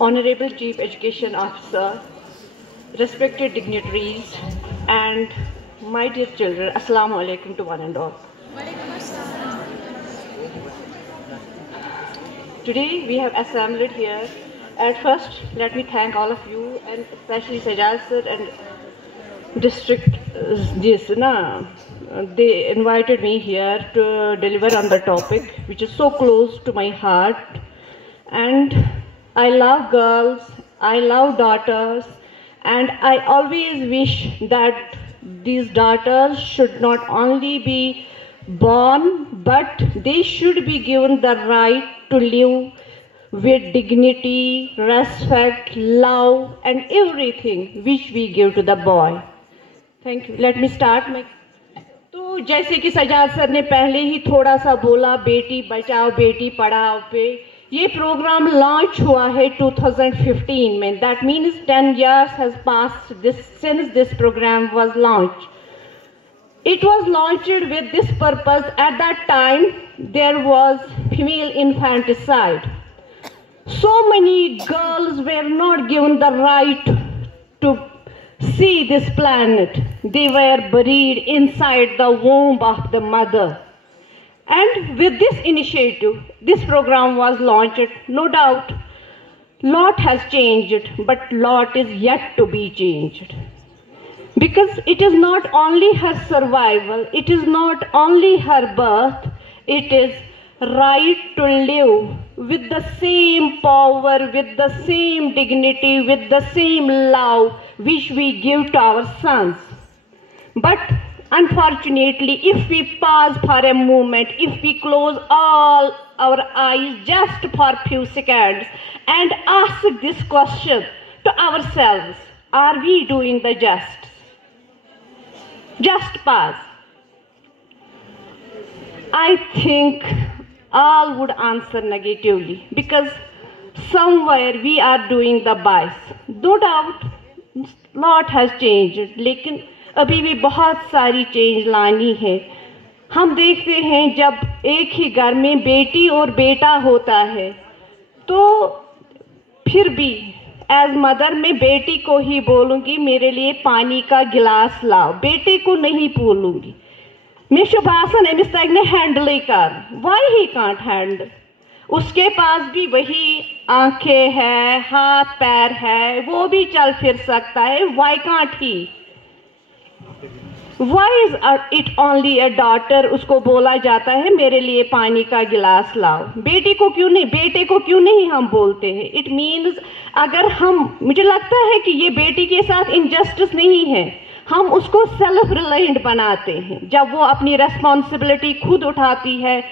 Honorable Chief Education Officer, respected dignitaries, and my dear children, Assalamu alaikum to one and all. Today we have assembled here. At first, let me thank all of you, and especially Sajjad sir and district. They invited me here to deliver on the topic, which is so close to my heart. And I love girls, I love daughters, and I always wish that these daughters should not only be born, but they should be given the right to live with dignity, respect, love, and everything which we give to the boy. Thank you. Let me start my. तो जैसे कि Sajjad sir ने पहले ही थोड़ा सा बोला, बेटी बचाओ बेटी पढ़ाओ पे ये प्रोग्राम लॉन्च हुआ है 2015 में. That means 10 years has passed since this program was launched. It was launched with this purpose. At that time, there was female infanticide. So many girls were not given the right to see this planet. They were buried inside the womb of the mother. And with this initiative, this program was launched. No doubt, lot has changed, but lot is yet to be changed. Because it is not only her survival, it is not only her birth, it is right to live with the same power, with the same dignity, with the same love which we give to our sons. But unfortunately, if we pause for a moment, if we close all our eyes just for a few seconds and ask this question to ourselves, are we doing the just? Just pause. I think all would answer negatively because somewhere we are doing the bias. No doubt, lot has changed, लेकिन अभी भी बहुत सारी change लानी है. हम देखते हैं जब एक ही घर में बेटी और बेटा होता है तो फिर भी एज मदर मैं बेटी को ही बोलूँगी मेरे लिए पानी का गिलास लाओ, बेटे को नहीं बोलूँगी. मैं शुभासन अमिस तगने हैंडल कर, वाई ही कांट हैंडल. उसके पास भी वही आंखें है, हाथ पैर है, वो भी चल फिर सकता है. Why can't he? Why is it only a daughter? उसको बोला जाता है मेरे लिए पानी का गिलास लाओ. बेटी को क्यों नहीं, बेटे को क्यों नहीं हम बोलते हैं? It means अगर हम, मुझे लगता है कि ये बेटी के साथ इनजस्टिस नहीं है, हम उसको सेल्फ रिलायंट बनाते हैं. जब वो अपनी रेस्पॉन्सिबिलिटी खुद उठाती है,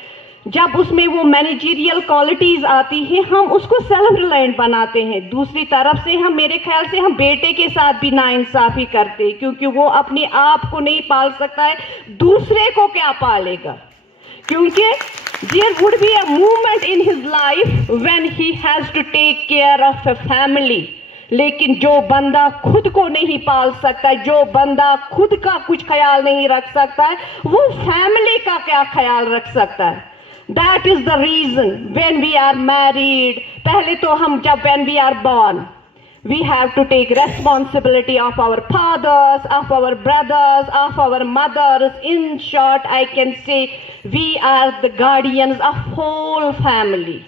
जब उसमें वो मैनेजरियल क्वालिटीज आती हैं, हम उसको सेल्फ रिलायंट बनाते हैं. दूसरी तरफ से हम, मेरे ख्याल से हम बेटे के साथ भी नाइंसाफी करते हैं क्योंकि वो अपने आप को नहीं पाल सकता है, दूसरे को क्या पालेगा? क्योंकि there would be a moment in his life when he has to take care of a family. लेकिन जो बंदा खुद को नहीं पाल सकता, जो बंदा खुद का कुछ ख्याल नहीं रख सकता है, वो फैमिली का क्या ख्याल रख सकता है? That is the reason when we are married, पहले तो हम जब when we are born, we have to take responsibility of our fathers, of our brothers, of our mothers. In short, I can say we are the guardians of whole family.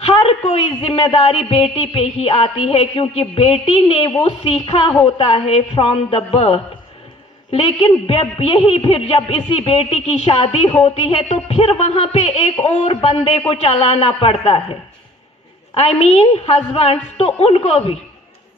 हर कोई जिम्मेदारी बेटी पे ही आती है क्योंकि बेटी ने वो सीखा होता है from the birth. लेकिन यही फिर जब इसी बेटी की शादी होती है तो फिर वहां पे एक और बंदे को चलाना पड़ता है. I mean husbands, तो उनको भी.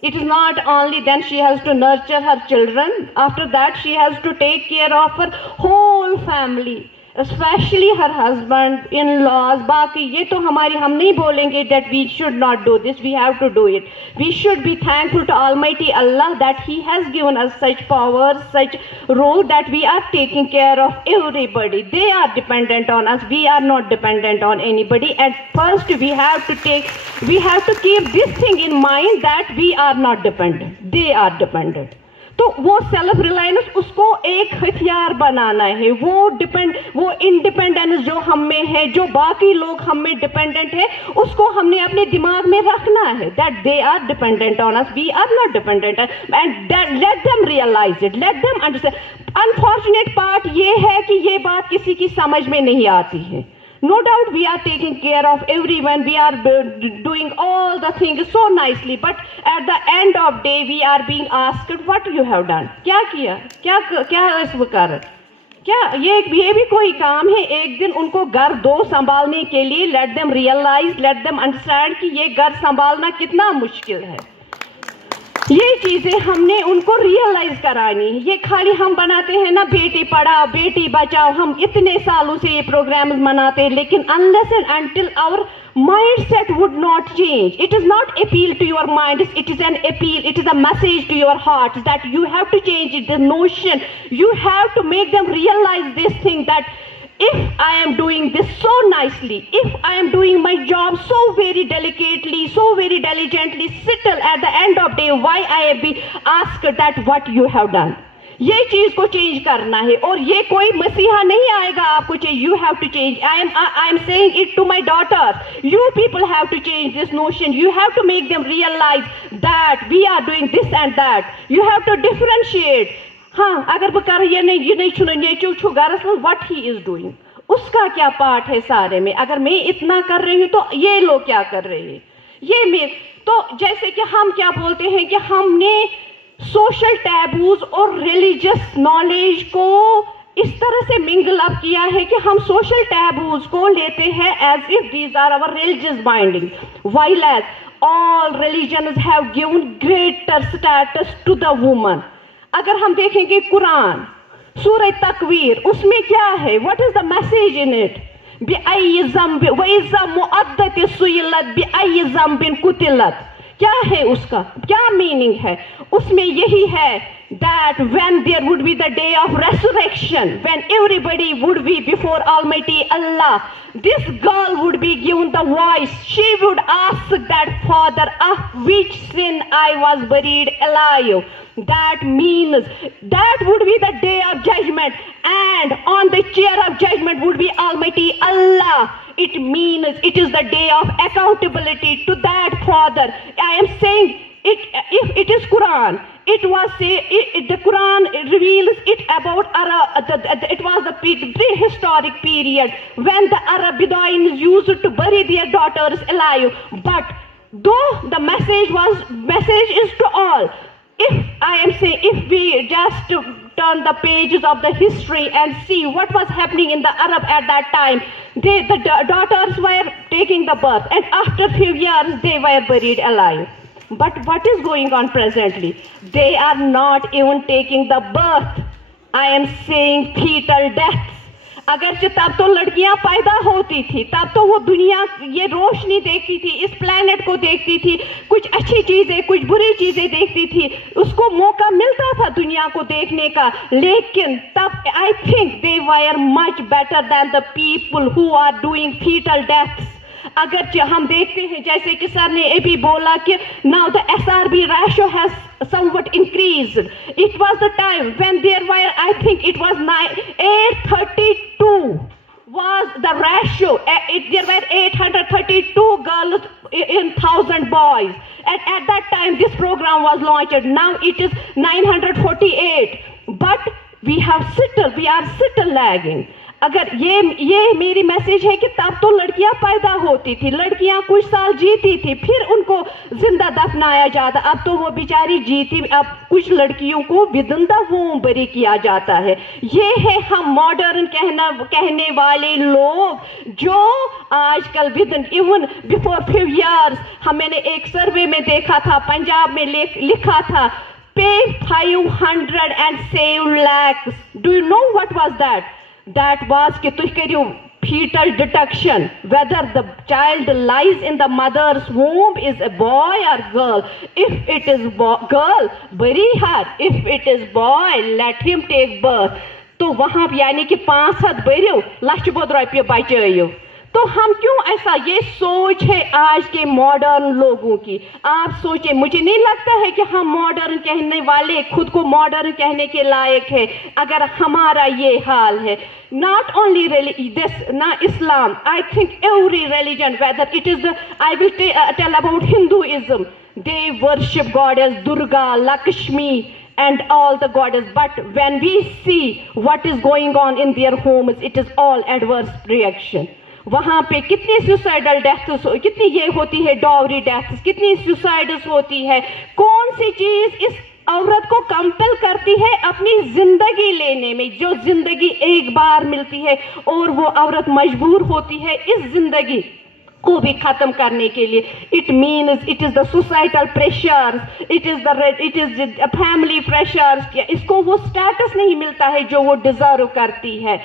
It is not only then she has to nurture her children, after that she has to take care of her whole family, especially her husband, in-laws. बाकी ये तो हमारी, हम नहीं बोलेंगे that we should not do this, we have to do it. We should be thankful to Almighty Allah that He has given us such power, such role that we are taking care of everybody. They are dependent on us, we are not dependent on anybody. And first we have to keep this thing in mind that we are not dependent, they are dependent. तो वो self reliance उसको एक हथियार बनाना है, वो independence जो हम में है, जो बाकी लोग हम में डिपेंडेंट है, उसको हमने अपने दिमाग में रखना है that they are dependent on us, we are not dependent, and let them realise it, let them understand. Unfortunate part ये है कि ये बात किसी की समझ में नहीं आती है। No doubt we are taking care of everyone, we are doing all the things so nicely, but at the end of day we are being asked what you have done, क्या किया, क्या इस वकार, क्या ये भी कोई काम है? एक दिन उनको घर दो संभालने के लिए, let them realize, let them understand कि ये घर संभालना कितना मुश्किल है। ये चीजें हमने उनको रियलाइज करानी है। ये खाली हम बनाते हैं ना बेटी पढ़ाओ बेटी बचाओ, हम इतने सालों से ये प्रोग्राम्स मनाते हैं, लेकिन unless and until our mindset would not change, it is not appeal to your mind, it is an appeal, it is a message to your heart that you have to change it, the notion, you have to make them realize this thing that if I am doing this so nicely, if I am doing my job so very delicately, so very diligently, still at the end of day why I have been asked that what you have done, ये चीज को change करना है। और ये कोई मसीहा नहीं आएगा आपको change, you have to change. I am saying it to my daughters, you people have to change this notion, you have to make them realise that we are doing this and that, you have to differentiate. हाँ, अगर बह कर ये नहीं छुन नेचु छु gross में what he is doing, उसका क्या पार्ट है सारे में? अगर मैं इतना कर रही हूँ तो ये लोग क्या कर रहे हैं? ये मेरे तो जैसे कि हम क्या बोलते हैं कि हमने सोशल टैबूज और रिलीजियस नॉलेज को इस तरह से मिंगल अप किया है कि हम सोशल टैबूज को लेते हैं as if these are our religious binding, while as all religions have given greater status to the woman. अगर हम देखेंगे कुरान सूरह तकवीर, उसमें क्या है? What is the message in it? बिअय्यि ज़म्बिन वइज़ा मुअद्दत सुइलत बिअय्यि ज़म्बिन कुतिलत, क्या है उसका क्या मीनिंग है? उसमें यही है that when there would be the day of resurrection, when everybody would be before Almighty Allah, this girl would be given the voice. She would ask that Father, which sin I was buried alive. That means that would be the day of judgment, and on the chair of judgment would be Almighty Allah. It means it is the day of accountability to that Father. I am saying it, if it is Quran, it was the Quran reveals it about it was the prehistoric period when the Arab Bedouins used to bury their daughters alive. But though the message is to all, if I am saying, if we just turn the pages of the history and see what was happening in the Arab at that time, the daughters were taking the birth, and after few years they were buried alive. But what is going on presently? They are not even taking the birth. I am saying fetal deaths. अगरचे तब तो लड़कियां पैदा होती थी, तब तो वो दुनिया ये रोशनी देखती थी, इस प्लेनेट को देखती थी, कुछ अच्छी चीजें कुछ बुरी चीजें देखती थी, उसको मौका मिलता था दुनिया को देखने का। लेकिन तब I think they were much better than the people who are doing foetal deaths. अगर हम देखते हैं जैसे कि सर ने अभी बोला कि now the SRB ratio has somewhat increased. It was the time when there were, I think it was 832 was the ratio. There were 832 girls in 1,000 boys, and at that time this program was launched. Now it is 948, but we are still lagging. अगर ये मेरी message है कि तब तो लड़कियां पैदा होती थी, लड़कियां कुछ साल जीती थी, फिर उनको जिंदा दफनाया जाता। अब तो वो बेचारी जीती, अब कुछ लड़कियों को विदिन द वोम बरी किया जाता है। ये है हम मॉडर्न कहने वाले लोग जो आजकल within even before few years मैंने एक सर्वे में देखा था, पंजाब में लिखा था pay 500 and save lakhs. Do you know what was that? That was कि तुझ करियो fetal detection, whether the child lies in the mother's womb is a boy or girl. If it is girl, bury her. If it is boy, let him take birth. तो वहाँ यानी कि 5 हद बरियो लक्ष बोध रुपये बचायो। तो हम क्यों ऐसा, ये सोच है आज के मॉडर्न लोगों की। आप सोचें, मुझे नहीं लगता है कि हम मॉडर्न कहने वाले खुद को मॉडर्न कहने के लायक है अगर हमारा ये हाल है। Not only this, na Islam, I think every religion, whether it is the, I will tell about Hinduism, they worship goddess Durga, Lakshmi and all the goddess, but when we see what is going on in their homes, it is all adverse reaction. वहाँ पे कितनी suicidal deaths, कितनी ये होती है dowry deaths, कितनी suicides होती है। कौन सी चीज इस औरत को कंपेल करती है अपनी जिंदगी लेने में, जो जिंदगी एक बार मिलती है और वो औरत मजबूर होती है इस जिंदगी को भी खत्म करने के लिए। It means it is the societal pressures, it is family pressures, इसको वो स्टेटस नहीं मिलता है जो वो डिजर्व करती है।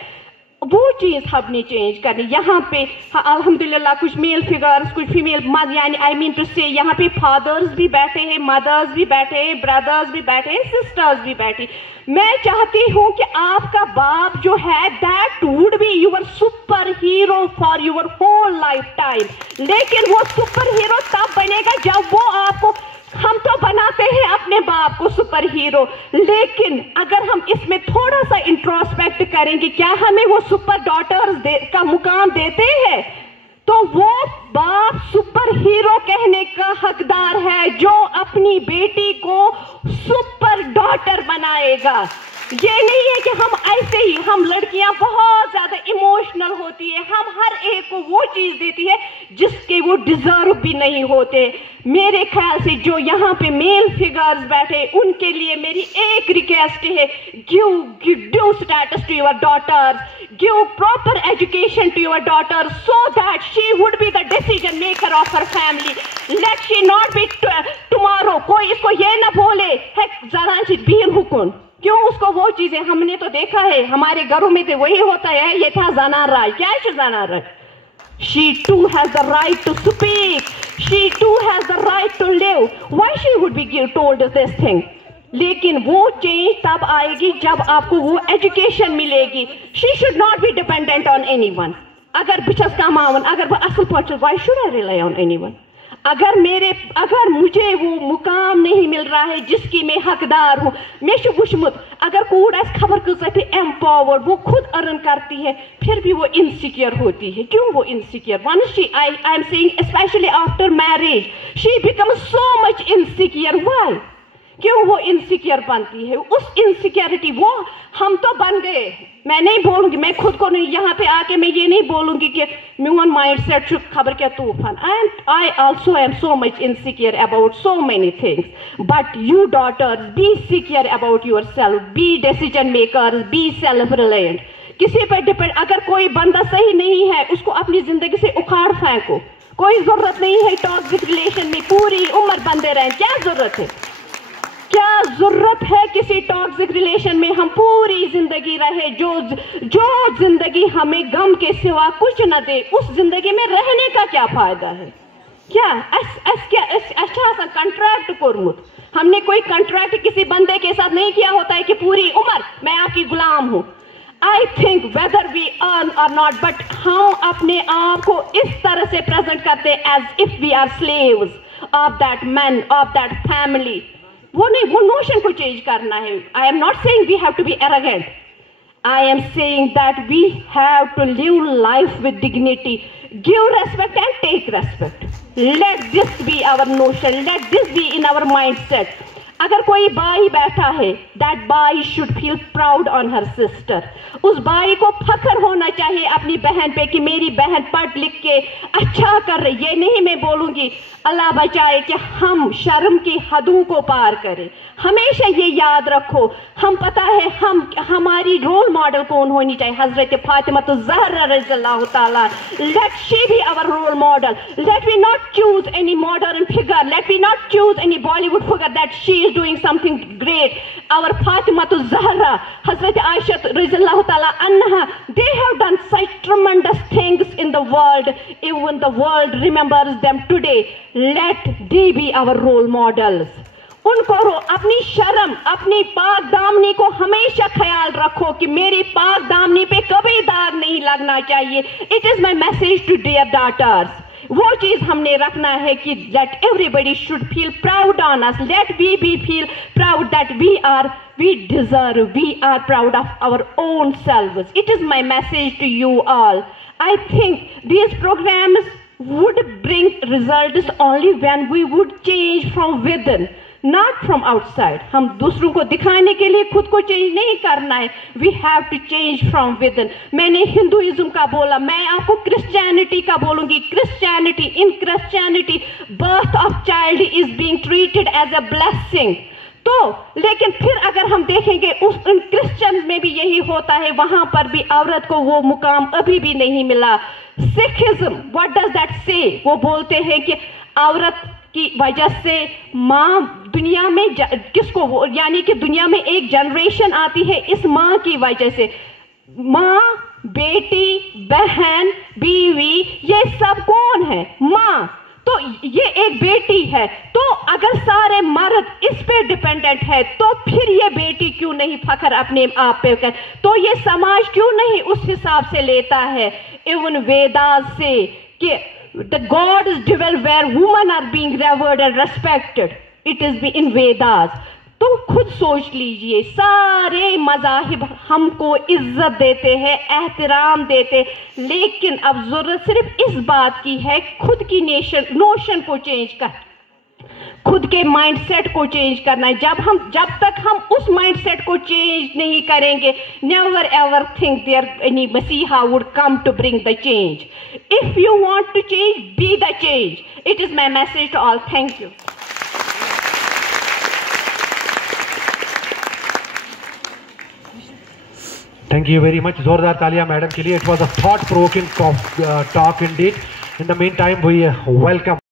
वो चीज हमने चेंज करनी। यहाँ पे अल्हम्दुलिल्लाह कुछ मेल फिगर्स, कुछ फीमेल, यानी आई मीन टू से यहाँ पे फादर्स भी बैठे हैं, मदर्स भी बैठे हैं, ब्रदर्स भी बैठे हैं, सिस्टर्स भी बैठी। मैं चाहती हूँ कि आपका बाप जो है that would be your superhero for your whole lifetime, लेकिन वो सुपर हीरो तब बनेगा जब वो आपको, हम तो बनाते हैं अपने बाप को सुपर हीरो, लेकिन अगर हम इसमें थोड़ा सा इंट्रोस्पेक्ट करेंगे, क्या हमें वो सुपर डॉटर्स का मुकाम देते हैं? तो वो बाप सुपर हीरो कहने का हकदार है जो अपनी बेटी को सुपर डॉटर बनाएगा। ये नहीं है कि हम ऐसे ही, हम लड़कियां बहुत ज्यादा इमोशनल होती है, हम हर एक को वो चीज देती है जिसके वो डिजर्व भी नहीं होते। मेरे ख्याल से जो यहाँ पे मेल फिगर्स बैठे उनके लिए मेरी एक रिक्वेस्ट है, give due status to your daughters, give proper education to your daughter so that she would be the decision maker of her family. Let she not be tomorrow, कोई इसको ये ना बोले है जरांची बीर हुकुन, क्यों उसको वो चीजें, हमने तो देखा है हमारे घरों में तो वही होता है, ये था जना राय, क्या है जना राय? She too has the right to speak, she too has the right to live. Why she would be told this thing? लेकिन वो चेंज तब आएगी जब आपको वो एजुकेशन मिलेगी। She should not be dependent on anyone. अगर बिचस का मावन, अगर वो असल पहुंचे, why should I rely on anyone? अगर मुझे वो मुकाम नहीं मिल रहा है जिसकी मैं हकदार हूँ, मैं वुचमुत अगर कूड़ खबर कर एम्पावर्ड, वो खुद अर्न करती है, फिर भी वो इनसिक्योर होती है। क्यों वो insecure? Once she, I am saying specially after marriage, she becomes so much insecure. Why? क्यों वो इनसिक्योर बनती है? उस इनसिक्योरिटी, वो हम तो बन गए, मैं नहीं बोलूंगी, मैं खुद को नहीं, यहाँ पे आके मैं ये नहीं बोलूंगी कि म्यून माइंड सेट चुप खबर क्या तूफान। I also am so much insecure about so many things, but you daughters be secure about yourself, be decision makers, be self-reliant. किसी पर डिपेंड, अगर कोई बंदा सही नहीं है उसको अपनी जिंदगी से उखाड़ फेंको, कोई जरूरत नहीं है टॉक्सिक रिलेशन में पूरी उम्र बंधे रहें। क्या जरूरत है? क्या जरूरत है किसी टॉक्सिक रिलेशन में हम पूरी जिंदगी रहे, जो जिंदगी हमें गम के सिवा कुछ न दे, उस जिंदगी में रहने का क्या फायदा है? क्या अच्छा सा कंट्रैक्ट कोरमुत, हमने कोई कंट्रैक्ट किसी बंदे के साथ नहीं किया होता है कि पूरी उम्र मैं आपकी गुलाम हूं। I think whether we earn or not, but हम अपने आप को इस तरह से प्रेजेंट करते हैं as if we are slaves of that man, of that family. वो नहीं, वो नोशन को चेंज करना है। I am not saying we have to be arrogant, I am saying that we have to live life with dignity, give respect and take respect. Let this be our notion, let this be in our mindset. अगर कोई भाई बैठा है, that भाई should feel proud on her sister. उस भाई को फख्र होना चाहिए अपनी बहन पे कि मेरी बहन पढ़ लिख के अच्छा कर रही। ये नहीं मैं बोलूंगी, अल्लाह बचाए कि हम शर्म की हदों को पार करें। हमेशा ये याद रखो, हम पता है हमारी रोल मॉडल कौन होनी चाहिए, हजरत फातिमा तो ज़हरा रज़ियल्लाहु ताला। Let she be our role model, let we not choose any modern figure, let we not choose any Bollywood figure that she is doing something great. आवर फातिमा तो ज़हरा, हजरत आयशा रज़ियल्लाहु ताला अन्हा, they have done such tremendous things in the world, even the world remembers them today. Let they be our role models. उनको अपनी शर्म, अपनी पाक दामनी को हमेशा ख्याल रखो कि मेरी पाक दामनी पे कभी दाग नहीं लगना चाहिए. It is my message to dear daughters. वो चीज हमने रखना है कि let everybody should feel proud on us. Let we be feel proud that we deserve, we are proud of our own selves. It is my message to you all. I think these programs would bring results only when we would change from within, not from outside. हम दूसरों को दिखाने के लिए खुद को change नहीं करना है. We have to change from within. मैंने हिंदुइज्म का बोला, मैं आपको क्रिश्चियनिटी का बोलूंगी. In Christianity, birth of child is being treated as a blessing. तो लेकिन फिर अगर हम देखेंगे उस क्रिश्चियन में भी यही होता है, वहां पर भी औरत को वो मुकाम अभी भी नहीं मिला. सिखिज्म, व्हाट डज दैट से? वो बोलते हैं कि औरत की वजह से माँ दुनिया में किसको, यानी कि दुनिया में एक जनरेशन आती है इस माँ की वजह से. माँ, बेटी, बहन, बीवी, ये सब कौन है? माँ. तो ये एक बेटी है. तो अगर सारे मर्द इस पे डिपेंडेंट है तो फिर ये बेटी क्यों नहीं फख्र अपने आप पे कर? तो ये समाज क्यों नहीं उस हिसाब से लेता है? इवन वेदास से कि the gods dwell where women are being revered and respected. It is in Vedas. तुम खुद सोच लीजिए, सारे मज़ाहिब हमको इज्जत देते हैं, एहतराम देते, लेकिन अब जरूरत सिर्फ इस बात की है खुद की नोशन को चेंज कर, खुद के माइंडसेट को चेंज करना है. जब तक हम उस माइंडसेट को चेंज नहीं करेंगे, never ever think there any मसीहा would come to bring the change. If you want to change, be the change. It is my message to all. Thank you. Thank you very much. जोरदार तालियां madam के लिए. It was a thought-provoking talk indeed. In the meantime, we welcome